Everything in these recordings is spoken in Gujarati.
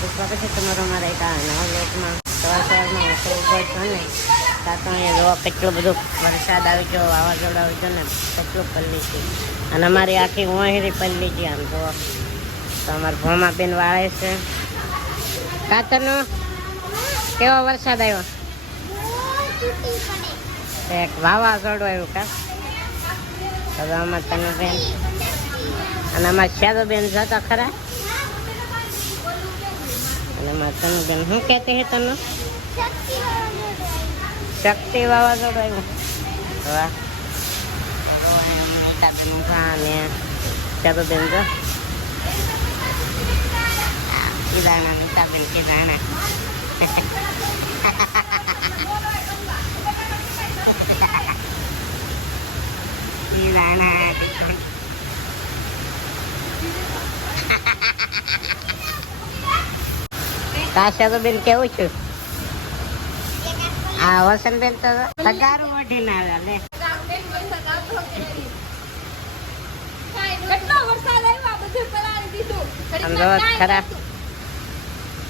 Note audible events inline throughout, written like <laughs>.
તો તમારો અમારા એક આ નવા સવાર સવારમાં હું ત્યાં અહીંયા જોવા કેટલો બધો વરસાદ આવી ગયો, વાવાઝોડું આવી ને, કેટલું પલ્લી છે. અને અમારી આખી ઓહેરી પલ્લી છે આમ તો તો અમારા ભોમાં બેન વાળે છે. કાતરનો, કેવો વરસાદ આવ્યો? એક વાવાઝોડું આવ્યું કા? હવે અમારે તને બેન અને અમારા બેન જતા ખરા? અને અમારે તનુ બેન શું કહેતી હે તને? શક્તિ વાવાઝોડું આવ્યું. વાહ. બેન ઊભા અને શાદો બેન જો. કીધાણા નીતાબેન કીધાણા કીધાણા <laughs> કાશા <laughs> તો બેન કેવું છું? હા વસંતબેન તો તગારું વઢીને આવ્યા લે. આ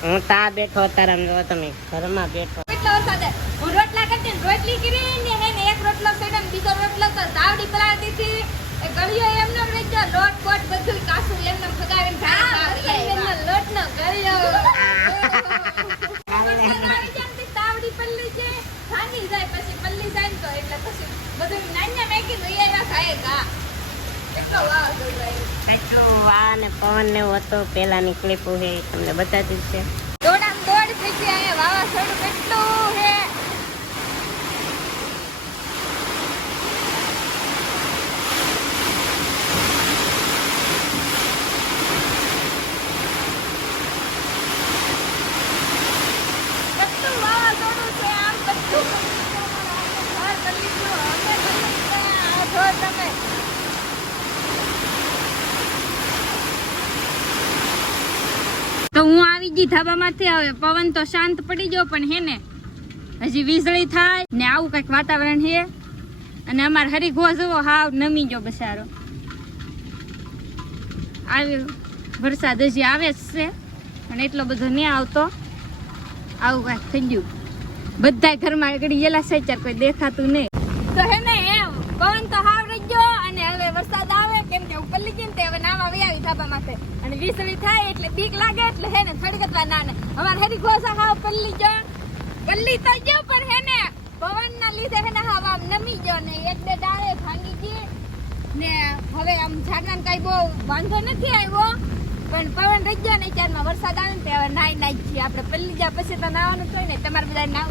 હું તા બેઠો અત્યારે જો તમે ઘરમાં બેઠો? હું રોટલા કરતી રોટલી એક રોટલો સડ્યો બીજો રોટલો તો તાવડી પલાળી દીધી. ગળ્યો એમને લોટ બોટ બધું કાસું એમને ફગાવીને ખાઈ લોટ નો ગળ્યો આવી જાય ને તાવડી પલ્લી છે ભાંગી જાય પછી પલ્લી જાય ને તો એટલે પછી બધું નાન્યા મેગી લઈ આવ્યા ખાય ગા. વાવાઝોડું આવ્યું એટલું વા ને પવન ને હતો પેલા છે એ તમને બતાવી છે. દોડામ દોડ થઈ ગયા વાવાઝોડું કેટલું હે કેટલું વાવાઝોડું છે આમ બધું ઘર બની ગયું અમે બની ગયા આ જો તમે. તો હું આવી ગઈ ધાબામાંથી હવે પવન તો શાંત પડી ગયો પણ હે ને હજી વીજળી થાય ને આવું કંઈક વાતાવરણ છે. અને અમારે હરીઘો જવો હાવ નમી ગયો બસારો. આવ્યો વરસાદ હજી આવે જ છે પણ એટલો બધો નહીં આવતો. આવું કાંઈક થઈ ગયું. બધા ઘરમાં આગળ ગયેલા સેચર કોઈ દેખાતું નહીં. તો હે ને પવન તો હાવ રહી ગયો અને હવે વરસાદ આવે, કેમ કે ઉપર લીધી ને હવે નાવા વહી આવી ધાબા માથે. અને વીસળી થાય એટલે બીક લાગે, એટલે હે ને થડગતવા ના ને અમાર હેરી ઘોસા હાવ પલ્લી ગયો. પલ્લી તો ગયો, પણ હે ને પવન ના લીધે હે ને હાવ આમ નમી ગયો ને એક બે ડાળે ભાંગી ગઈ ને હવે આમ ઝાડના કઈ બહુ વાંધો નથી આવ્યો. પણ પવન રહી ગયો ને ત્યારમાં વરસાદ આવે ને તે હવે નાઈ નાઈ છીએ આપણે પલ્લી ગયા પછી તો નાવાનું થાય ને, તમારે બધા નાવ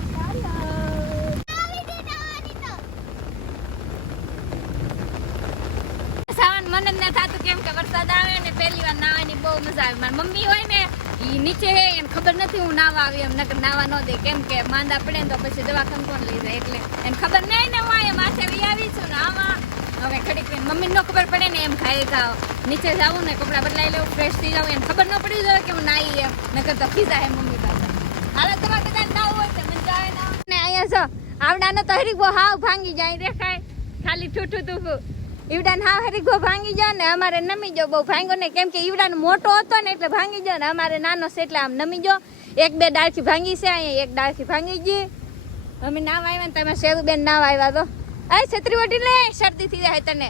મને જ ના થાતું કેમ કે વરસાદ આવે ને પહેલી વાર નાવાની બહુ મજા આવે. મારી મમ્મી હોય ને એ નીચે હે એને ખબર નથી હું નાવા આવી એમ, નકર નાવા ન દે. કેમ કે માંદા પડે ને તો પછી દવાખાનું કોણ લઈ જાય એટલે. એને ખબર નહીં ને હું અહીંયા માથે આવી છું ને આવા હવે ઘડીક મમ્મી નો ખબર પડે ને એમ ખાઈ ખાવ નીચે જાવું ને કપડાં બદલાઈ લેવું ફ્રેશ થઈ જાવ એને ખબર ન પડી જાય કે હું નાઈ એમ. નકર તો ખીજા હે મમ્મી પાસે. હાલો, તમારે બધા નાવું હોય તો મજા આવે ના અહીંયા છો આવડાનો તો હરીગો હાવ ભાંગી જાય દેખાય. ખાલી ઠૂઠું તુફું ઈવડાન હાવ હરીગો ભાંગી ગયો ને અમારે નમી જો બહુ ભાંગો ને કેમ કે ઈવડાનો મોટો હતો ને એટલે ભાંગી જો ને. અમારે નાનો છે એટલે આમ નમી જો એક બે ડાળથી ભાંગી છે અહીંયા એક ડાળથી ભાંગી ગઈ. અમે નાવ આવ્યા ને તમે શેરુબેન નાવ આવ્યા તો. આ છત્રી વટી લે શરદી થઈ જાય તને.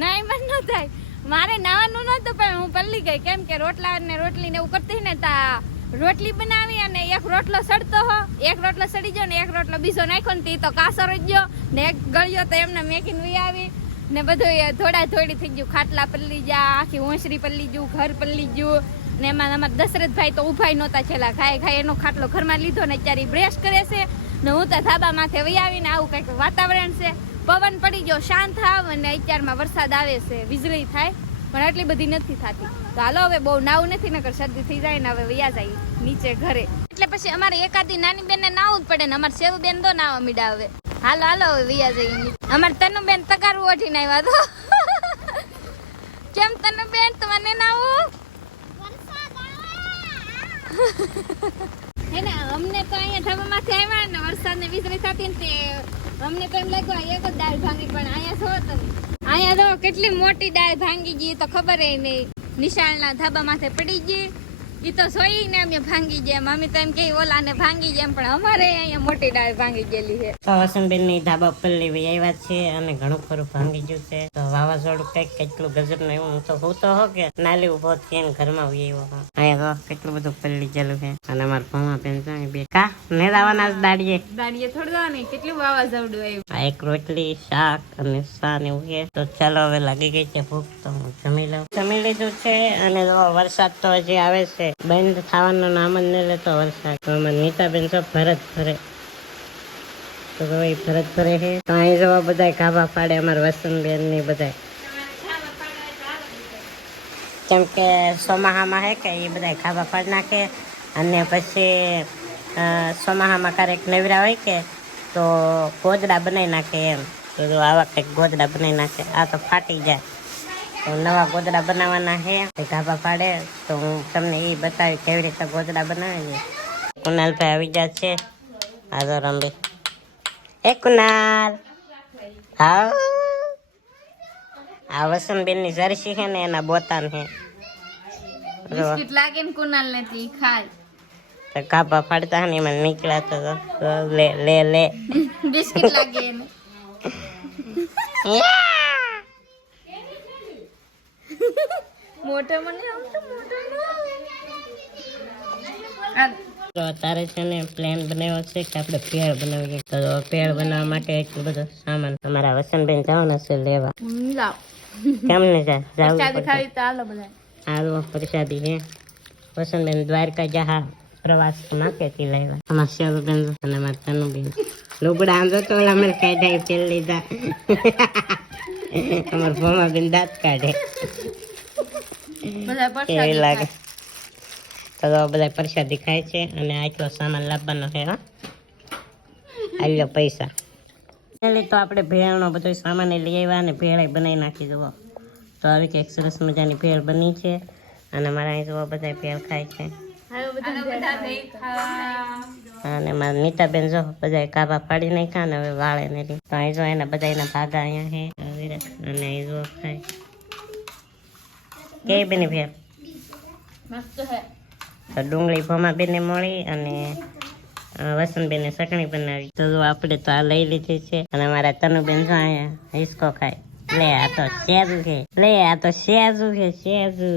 નહીં મન ન થાય. મારે નાવાનું નહોતું પણ હું પલ્લી ગઈ. કેમ કે રોટલા ને રોટલી ને એવું કરતી ને તા રોટલી બનાવી અને એક રોટલો સડતો હો. એક રોટલો સડી ગયો ને એક રોટલો બીજો નાખ્યો ને તે તો કાસો રહી ગયો ને એક ગળ્યો તો એમને મેકીને વી આવી ને બધું થોડા થોડી થઈ ગયું. ખાટલા પલ્લી જા, આખી ઓસરી પલ્લી ગયું, ઘર પલ્લી ગયું ને એમાં અમારા દશરથભાઈ તો ઊભા નહોતા છેલ્લા. ખાઈ ખાઈ એનો ખાટલો ઘરમાં લીધો ને અત્યારે બ્રેશ કરે છે ને હું તો ધાબા માથે વહી આવીને આવું કંઈક વાતાવરણ છે. પવન પડી ગયો, શાંત થાવ અને અત્યારમાં વરસાદ આવે છે, વીજળી થાય, પણ આટલી બધી નથી થતી. તો હાલો હવે બહુ નાવું નથી નકર શરદી થઈ જાય ને હવે વયા જાય નીચે ઘરે. એટલે પછી અમારે એકાદી નાની બેન ને નાવું જ પડે ને અમારે સેવ બેન તો નાવા મીડા હવે. હાલો હાલો હવે વયા જઈએ અમારે તનુ બેન તગારું ઓઢીને આવ્યા તો. કેમ તનુ બેન તમને નાવું? હે ને અમને તો અહીંયા ધાબામાંથી આવ્યા ને વરસાદ ને વીજળી થતી ને તે અમને તો એમ લાગ્યું એક જ દાળ ભાંગી પણ અહીંયા છો તમે. અહીંયા તો કેટલી મોટી દાળ ભાંગી ગઈ તો ખબર નહીં. નિશાળના ધાબા માથે પડી ગઈ. ઈ તો સોઈને અમે ભાંગી ગયા. મમ્મી તો એમ કે ઓલાને ભાંગી ગયા. પણ અમારે અહીંયા મોટી ડાળ ભાંગી ગયેલી છે. તો વસંતબેનની ધાબા ઉપર લેવી આવ્યા છે અને ઘણું ખરું ભાંગી ગયું છે. તો વાવાઝોડું કંઈક કેટલું ગજબનું એવું હું તો હું તો હો કે નાલી ઊભો થઈને ઘરમાં આવી આવ્યો અહીંયા તો કેટલું બધું પલ્લી ગયેલું છે. અને અમારા ભમા બેન તો બે કા ને દાવાના દાડીએ. દાડીએ થોડું ને કેટલું વાવાઝોડું આવ્યું. આ એક રોટલી શાક અને શાન એવું છે. તો ચાલો હવે લાગી ગઈ છે ભૂખ તો હું જમી લઉં. જમી લીધું છે અને વરસાદ તો હજી આવે છે. બંધ થવાનું નામ જ નહીં લેતો વરસાદ. અમારા નીતાબેન તો ભરત ભરે તો ભાઈ ભરત ભરે છે. તો અહીં જવા બધા ગાભા પાડે અમારા વસંતબેનની બધા કેમ કે સોમાહામાં હે કે એ બધા ખાવા પાડી નાખે. અને પછી સોમાહામાં ક્યારેક નવરા હોય કે, તો ગોદડા બનાવી નાખે એમ. તો આવા કંઈક ગોદડા બનાવી નાખે. આ તો ફાટી જાય. નવા ગોદડા બનાવવાના છે ધાબા પાડે તો હું તમને એ બતાવી કેવી રીતે ગોદડા બનાવે છે કુનાલભાઈ આવી ગયા છે. આજો રંબી. એ કુનાલ. હા આ વસંતબેનની જર્સી છે ને એના બોતાન છે. બિસ્કિટ લાગે ને કુનાલ નથી ઈ ખાય. તો કાપા ફાડતા ને એમાં નીકળ્યા તો તો લે લે લે. <laughs> બિસ્કિટ લાગે એને. મોટો મને આમ તો મોટો તો તારે છે ને પ્લાન બનાવ્યો છે કે આપણે પેડ બનાવીએ. તો પેડ બનાવવા માટે એટલું બધું સામાન તમારા વસંતબેન જવાના છે લેવા. લાવ કેમ ને જાવું હાલો પ્રસાદી છે વસંતબેન દ્વારકા જહા પ્રવાસ નાખેથી લાવ્યા અમારા શેરુબેન અને અમારા તનુબેન લુગડા આમ તો ઓલા મને કાઢાઈ પેલ લીધા. <laughs> અમારા ભમાબેન દાંત કાઢે. કેવી લાગે ખાય. તો બધા પ્રસાદી ખાય છે અને આટલો સામાન લાવવાનો છે હા. આલ્યો પૈસા. એટલે તો આપણે ભેળનો બધો સામાન લઈ આવ્યા અને ભેળ બનાવી નાખી જુઓ. તો આવી કંઈક સરસ મજાની ભેળ બની છે અને મારા અહીં જુઓ બધા ભેળ ખાય છે. અને મારા નીતાબેન જો બધા કાબા પાડી નાખ્યા ને હવે વાળે નહીં. તો અહીં જો એના બધા એના ભાગા અહીંયા છે. અને અહીં જો ખાય. કેવી બની ભેળ તો ડુંગળી ભમા બેને મળી અને વસંતબેને ચટણી બનાવી. તો આપણે તો આ લઈ લીધી છે. અને મારા તનુબેન જો અહીંયા હિસકો ખાય. લે, આ તો શેજુ છે. લે, આ તો શેજુ છે શેજુ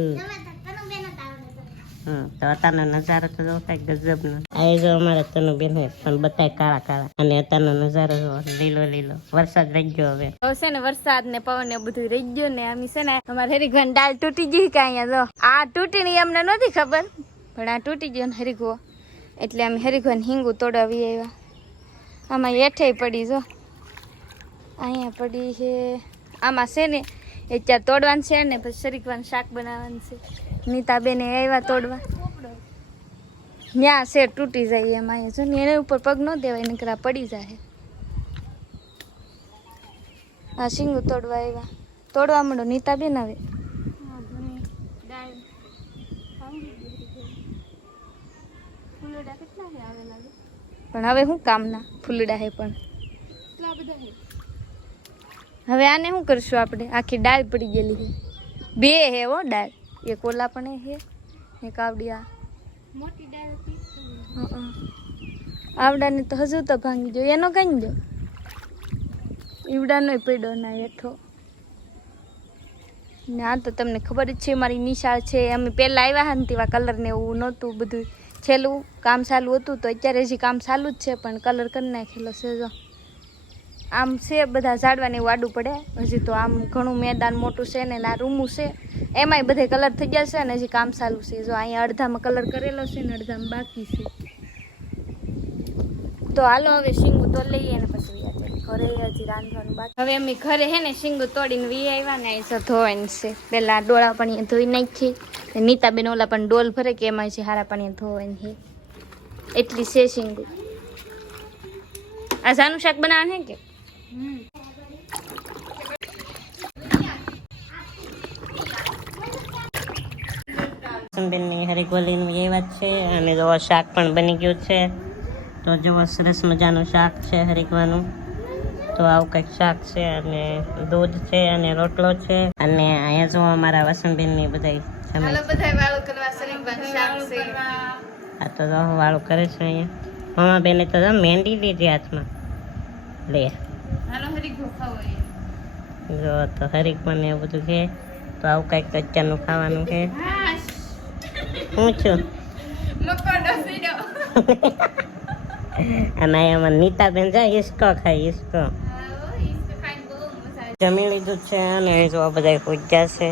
તો અત્યારનો નજારો તો જો કઈ ગજબ નો. આ જો અમારા તનુબેન હોય પણ બતાય કાળા કાળા. અને અત્યારનો નજારો જો લીલો લીલો. વરસાદ રહી ગયો હવે. હવે છે ને વરસાદ ને પવન ને બધું રહી ગયું ને અમે છે ને અમારે હરીગન ડાળ તૂટી ગઈ કે અહીંયા જો. આ તૂટી ની અમને નથી ખબર પણ આ તૂટી ગયો ને હરીગો એટલે અમે ને હિંગુ તોડાવી આવ્યા. આમાં હેઠે પડી જો. અહીંયા પડી છે. આમાં છે ને એ ચાર તોડવાનું છે ને પછી શરીકવાનું શાક બનાવવાનું છે. નીતાબેને આવ્યા તોડવા. ન્યા શેર તૂટી જાય એમ અહીંયા. જો ને એના ઉપર પગ ન દેવાય નકર પડી જાય આ સિંગ તોડવા આવ્યા. તોડવા માંડો નીતાબેન આવે પણ હવે શું કામના ફૂલડા હે પણ? હવે આને શું કરશું આપણે? આખી ડાળ પડી ગયેલી છે બે હે હો ડાળ. ઓલા પણ હે એક આવડી આ હં, હં. આવડાને તો હજુ તો ભાંગી જો એનો કઈ દો. ઈવડાનો પડ્યો ના હેઠો. ને આ તો તમને ખબર જ છે મારી નિશાળ છે અમે પહેલાં આવ્યા હતા ને તેવા કલર ને એવું નહોતું બધું. છેલ્લું કામ ચાલુ હતું તો અત્યારે હજી કામ ચાલુ જ છે પણ કલર કરી નાખેલો છે જો. આમ છે, બધા ઝાડવાની એવું આડું પડે. હજી તો આમ ઘણું મેદાન મોટું છે ને આ રૂમું છે. એમાંય બધે કલર થઈ ગયા છે ને હજી કામ ચાલુ છે. જો અહીંયા અડધામાં કલર કરેલો છે ને અડધામાં બાકી છે. તો હાલો હવે શીંગું તો લઈએ ને પછી ઘરે હજી રાંધવાનું બાકી. હવે અમે ઘરે હે ને શીંગું તોડીને વી આવ્યા ને એ ધોવાનું છે. પેલા ડોળા પાણી ધોઈ નાખી નીતાબેન ઓલા પણ ડોલ ભરે કે એમાં છે હારા પાણી ધોવાની છે એટલી છે શીંગું. આ જાનું શાક બનાવવાનું હે કે? બેનની એ વાત છે અને જો શાક પણ બની ગયું છે. તો જુઓ સરસ મજાનું શાક છે હરીગવાનું તો આવું કંઈક શાક છે અને દૂધ છે અને રોટલો છે. અને અહીંયા જો અમારા વસંતબેનની બધા આ તો વાળું કરે છે અહીંયા. બેને તો મહેંદી લીધી હાથમાં. લે. જો તો હરીક મને એવું બધું છે તો આવું કંઈક કચ્ચાનું ખાવાનું છે. હા છું? અને એમાં નીતાબેન જાય ઈસકો ખાય ઈસકો. જમી લીધું છે અને જો આ બધા પૂજ્યા છે.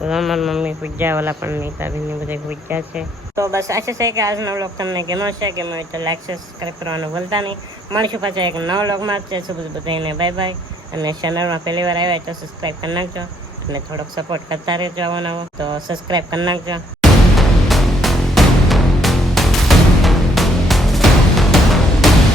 અમારી મમ્મી પૂજ્યા વાલા પણ નીતાબેનની બધા પૂજ્યા છે. તો બસ આશા છે કે આજનો વ્લોગ તમને ગમ્યો છે મેં તો લાઈક સબસ્ક્રાઈબ કરવાનું ભૂલતા નહીં. મળીશું પાછા એક નવો વ્લોગમાં. છે સુધી બધાને બાય બાય અને ચેનલમાં પહેલી વાર આવ્યા તો સબસ્ક્રાઈબ કરી નાખજો. અને થોડોક સપોર્ટ કરતા રહેજો આવો નવો તો સબસ્ક્રાઈબ કરી નાખજો.